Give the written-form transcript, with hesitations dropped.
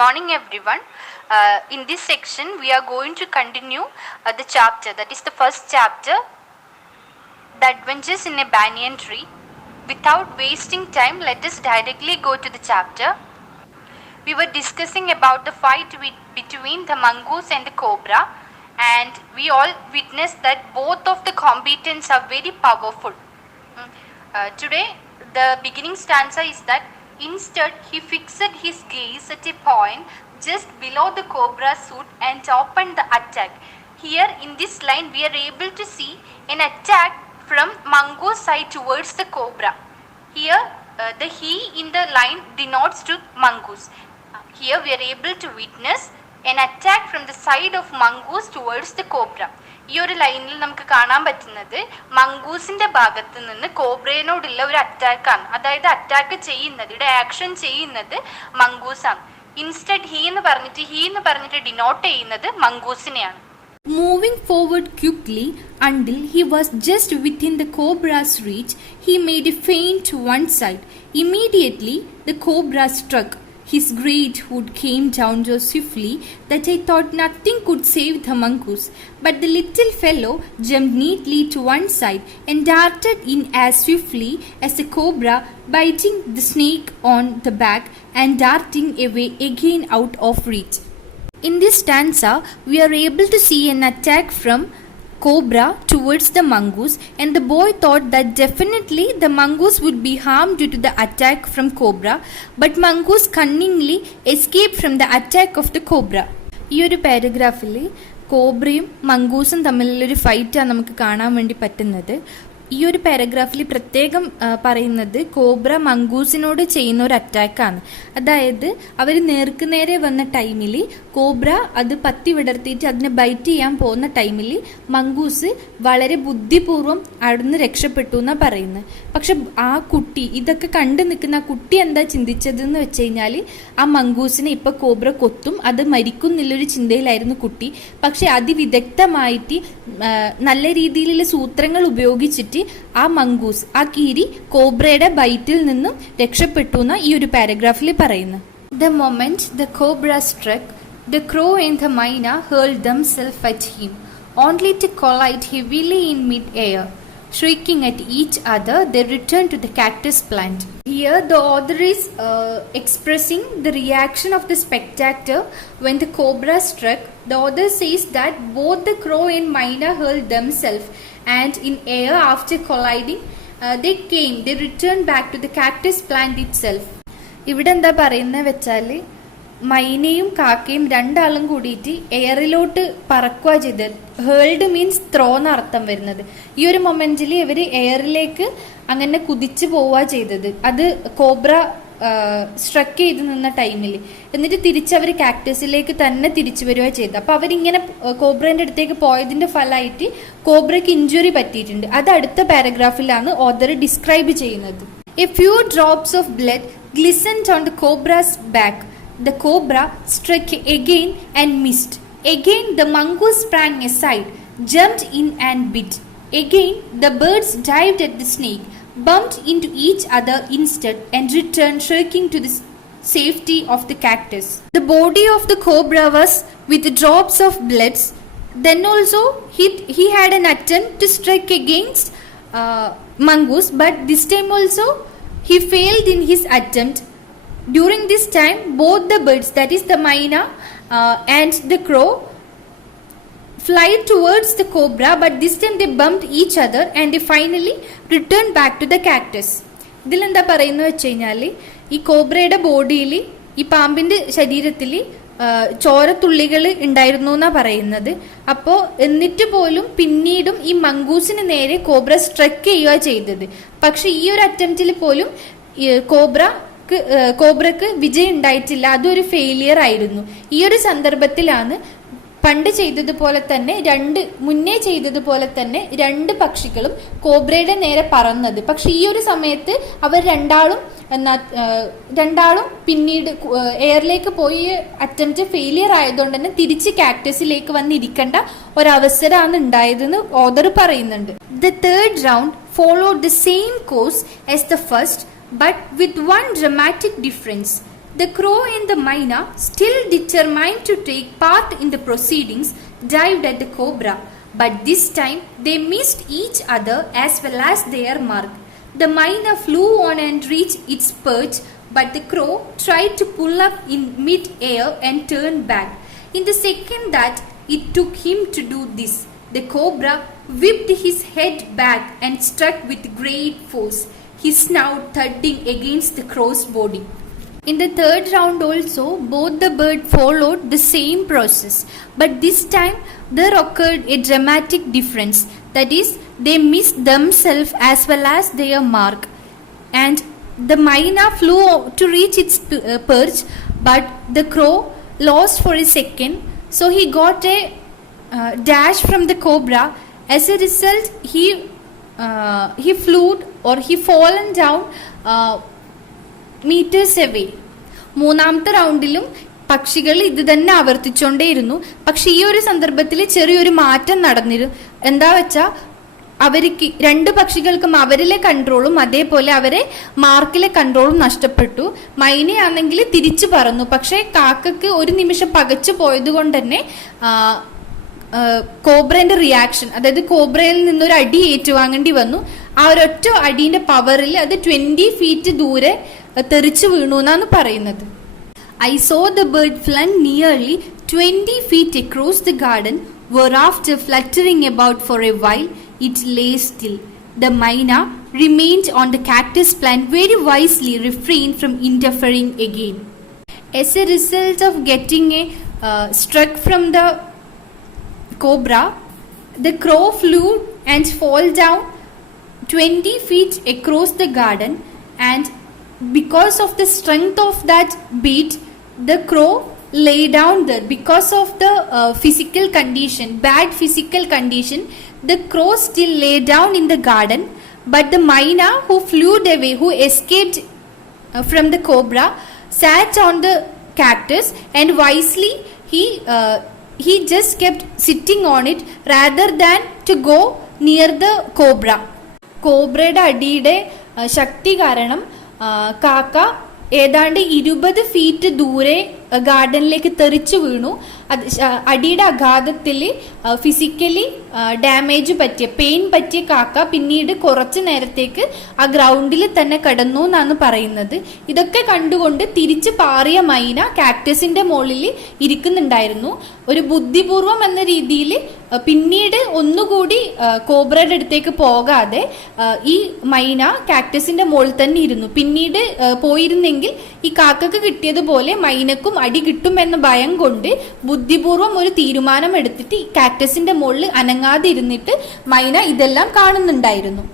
morning everyone. In this section we are going to continue the chapter, that is the first chapter, The Adventures in a Banyan Tree. Without wasting time, let us directly go to the chapter. We were discussing about the fight between the mongoose and the cobra, and we all witnessed that both of the combatants are very powerful. Today the beginning stanza is that instead he fixed his gaze at a point just below the cobra's suit and opened the attack. Here in this line we are able to see an attack from mongoose side towards the cobra. Here the he in the line denotes to mongoose. Here we are able to witness an attack from the side of mongoose towards the cobra. ഈ ഒരു ലൈനിൽ നമുക്ക് കാണാൻ പറ്റുന്നത് മംഗൂസിന്റെ ഭാഗത്ത് നിന്ന് കോബ്രയോടുള്ള ഒരു അറ്റാക്കാണ്. അതായത് അറ്റാക്ക് ചെയ്യുന്നത്, ഇവിടെ ആക്ഷൻ ചെയ്യുന്നത് മംഗൂസാണ്. ഇൻസ്റ്റഡ് ഹി എന്ന് പറഞ്ഞിട്ട് ഡിനോട്ട് ചെയ്യുന്നത് മംഗൂസിനെയാണ്. Moving forward quickly until he was just within the cobra's reach, he made a feint to one side. Immediately the cobra struck. His great hood came down so swiftly that I thought nothing could save the mongoose. But the little fellow jumped neatly to one side and darted in as swiftly as the cobra, biting the snake on the back and darting away again out of reach. In this stanza, we are able to see an attack from cobra towards the mongoose, and the boy thought that definitely the mongoose would be harmed due to the attack from cobra, but mongoose cunningly escaped from the attack of the cobra. ഈ ഒരു പാരഗ്രാഫിൽ കോബ്രയും മംഗൂസും തമ്മിലുള്ളൊരു ഫൈറ്റാണ് നമുക്ക് കാണാൻ വേണ്ടി പറ്റുന്നത്. ഈ ഒരു പാരഗ്രാഫിൽ പ്രത്യേകം പറയുന്നത് കോബ്ര മംഗൂസിനോട് ചെയ്യുന്ന ഒരു അറ്റാക്കാണ്. അതായത് അവർ നേർക്കുനേരെ വന്ന ടൈമിൽ കോബ്ര അത് പത്തി വിടർത്തിയിട്ട് അതിനെ ബൈറ്റ് ചെയ്യാൻ പോകുന്ന ടൈമിൽ മംഗൂസ് വളരെ ബുദ്ധിപൂർവ്വം അവിടുന്ന് രക്ഷപ്പെട്ടു എന്നാണ് പറയുന്നത്. പക്ഷെ ആ കുട്ടി ഇതൊക്കെ കണ്ടു നിൽക്കുന്ന ആ കുട്ടി എന്താ ചിന്തിച്ചതെന്ന് വെച്ച് കഴിഞ്ഞാൽ ആ മംഗൂസിനെ ഇപ്പോൾ കോബ്ര കൊത്തും, അത് മരിക്കും എന്നുള്ളൊരു ചിന്തയിലായിരുന്നു കുട്ടി. പക്ഷെ അതിവിദഗ്ധമായിട്ട് നല്ല രീതിയിലുള്ള സൂത്രങ്ങൾ ഉപയോഗിച്ചിട്ട് ആ മംഗൂസ്, ആ കീരി കോബ്രയുടെ ബൈറ്റിൽ നിന്നും രക്ഷപ്പെട്ടു എന്ന ഈ ഒരു പാരഗ്രാഫിൽ പറയുന്നു. The moment the cobra struck, the crow and the myna hurled themselves at him, only to collide heavily in mid-air. Shrieking at each other, they returned to the cactus plant. Here the author is expressing the reaction of the spectator when the cobra struck. The author says that both the crow and myna hurled themselves, and in air after colliding they returned back to the cactus plant itself. ഇവിടെ എന്താ പറയുന്നത് വെച്ചാൽ മൈനയും കാക്കയും രണ്ടാളും കൂടിയിട്ട് എയറിലോട്ട് പറക്കുക ചെയ്തത്. ഹേൾഡ് മീൻസ് ത്രോ എന്ന അർത്ഥം വരുന്നത്. ഈ ഒരു മൊമെന്റിൽ ഇവർ എയറിലേക്ക് അങ്ങനെ കുതിച്ചു പോവുക ചെയ്തത്. അത് കോബ്ര സ്ട്രക്ക് ചെയ്ത് നിന്ന ടൈമിൽ. എന്നിട്ട് തിരിച്ചവർ കാക്ടസിലേക്ക് തന്നെ തിരിച്ചു വരിക ചെയ്തത്. അപ്പോൾ അവരിങ്ങനെ കോബ്രേൻ്റെ അടുത്തേക്ക് പോയതിൻ്റെ ഫലമായിട്ട് കോബ്രയ്ക്ക് ഇഞ്ചുറി പറ്റിയിട്ടുണ്ട്. അത് അടുത്ത പാരഗ്രാഫിലാണ് ഓഥർ ഡിസ്ക്രൈബ് ചെയ്യുന്നത്. A few drops of blood glistened on the cobra's back. The cobra struck again and missed. Again the mongoose sprang aside, jumped in and bit. Again the birds dived at the snake, bumped into each other instead, and returned shrieking to the safety of the cactus. The body of the cobra was with drops of blood. Then also he had an attempt to strike against mongoose, but this time also he failed in his attempt. During this time, both the birds, that is the myna and the crow, fly towards the cobra, but this time they bumped each other and they finally returned back to the cactus. ഇതിലെന്താ പറയുന്നത് വെച്ച് കഴിഞ്ഞാൽ ഈ കോബ്രയുടെ ബോഡിയിൽ, ഈ പാമ്പിൻ്റെ ശരീരത്തിൽ ചോരത്തുള്ളികൾ ഉണ്ടായിരുന്നു എന്നാണ് പറയുന്നത്. അപ്പോൾ എന്നിട്ട് പോലും പിന്നീടും ഈ മംഗൂസിന് നേരെ കോബ്ര സ്ട്രക്ക് ചെയ്യുക ചെയ്തത്. പക്ഷെ ഈ ഒരു അറ്റംപ്റ്റിൽ പോലും കോബ്രക്ക് വിജയം ഉണ്ടായിട്ടില്ല, അതൊരു ഫെയിലിയർ ആയിരുന്നു. ഈ ഒരു സന്ദർഭത്തിലാണ് പണ്ട് ചെയ്തതുപോലെ തന്നെ മുന്നേ ചെയ്തതുപോലെ തന്നെ രണ്ട് പക്ഷികളും കോബ്രയുടെ നേരെ പറന്നത്. പക്ഷെ ഈ ഒരു സമയത്ത് അവർ രണ്ടാളും പിന്നീട് എയറിലേക്ക് പോയി അറ്റംപ്റ്റ് ഫെയിലിയർ ആയതുകൊണ്ട് തന്നെ തിരിച്ച് കാക്ടസിലേക്ക് വന്നിരിക്കേണ്ട ഒരവസരമാണ് ഉണ്ടായതെന്ന് ഓഥർ പറയുന്നുണ്ട്. The third round followed the same course as the first, but with one dramatic difference. The crow and the myna, still determined to take part in the proceedings, dived at the cobra. But this time they missed each other as well as their mark. The myna flew on and reached its perch, but the crow tried to pull up in mid-air and turned back. In the second that it took him to do this, the cobra whipped his head back and struck with great force, his snout thudding against the crow's body. In the third round also, both the birds followed the same process, but this time there occurred a dramatic difference. That is, they missed themselves as well as their mark, and the myna flew to reach its perch, but the crow lost for a second, so he got a dash from the cobra. As a result, he flew or he fallen down metres away. മൂന്നാമത്തെ റൗണ്ടിലും പക്ഷികൾ ഇത് തന്നെ ആവർത്തിച്ചുകൊണ്ടേയിരുന്നു. പക്ഷെ ഈ ഒരു സന്ദർഭത്തിൽ ചെറിയൊരു മാറ്റം നടന്നിരുന്നു. എന്താ വെച്ചാൽ അവർക്ക് രണ്ട് പക്ഷികൾക്കും അവരിലെ കൺട്രോളും അതേപോലെ അവരെ മാർക്കിലെ കൺട്രോളും നഷ്ടപ്പെട്ടു. മൈനയാണെങ്കിൽ തിരിച്ചു പറന്നു. പക്ഷെ കാക്കക്ക് ഒരു നിമിഷം പകച്ചു പോയത് കൊണ്ട് തന്നെ കോബ്രേന്റെ റിയാക്ഷൻ, അതായത് കോബ്രയിൽ നിന്നൊരു അടി ഏറ്റുവാങ്ങേണ്ടി വന്നു. ആ ഒരൊറ്റ അടീന്റെ പവറിൽ അത് 20 feet ദൂരെ തെറിച്ചു വീണു എന്നാണ് പറയുന്നത്. I saw the bird fly nearly 20 feet across the garden, whereafter fluttering about for a while, it lay still. The myna remained on the cactus plant, very wisely refrained from interfering again. As a result of getting struck from the cobra, the crow flew and fell down 20 feet across the garden, and because of the strength of that beat, the crow lay down there. Because of the physical condition, bad physical condition, the crow still lay down in the garden, but the myna who flew away, who escaped from the cobra, sat on the cactus, and wisely he just kept sitting on it rather than to go near the cobra. കോബ്രയുടെ അടിയുടെ ശക്തി കാരണം കാക്ക ഏതാണ്ട് 20 feet ദൂരെ ഗാർഡനിലേക്ക് തെറിച്ചു വീണു. അത് അടിയുടെ അഘാതത്തിൽ ഫിസിക്കലി ഡാമേജ് പറ്റിയ പെയിൻ പറ്റിയ കാക്ക പിന്നീട് കുറച്ചു നേരത്തേക്ക് ആ ഗ്രൗണ്ടിൽ തന്നെ കിടന്നു എന്നാണ് പറയുന്നത്. ഇതൊക്കെ കണ്ടുകൊണ്ട് തിരിച്ച് പാറിയ മൈന കാക്ടസിന്റെ മുകളിൽ ഇരിക്കുന്നുണ്ടായിരുന്നു. ഒരു ബുദ്ധിപൂർവം എന്ന രീതിയിൽ പിന്നീട് ഒന്നുകൂടി കോബ്രയുടെ അടുത്തേക്ക് പോകാതെ ഈ മൈന കാക്ടസിന്റെ മുകളിൽ തന്നെ ഇരുന്നു. പിന്നീട് പോയിരുന്നെങ്കിൽ ഈ കാക്കക്ക് കിട്ടിയതുപോലെ മൈനക്കും അടി കിട്ടുമെന്ന ഭയം കൊണ്ട് ബുദ്ധിപൂർവം ഒരു തീരുമാനം എടുത്തിട്ട് കാക്ടസിന്റെ മുകളിൽ അനങ്ങാതെ ഇരുന്നിട്ട് മൈന ഇതെല്ലാം കാണുന്നുണ്ടായിരുന്നു.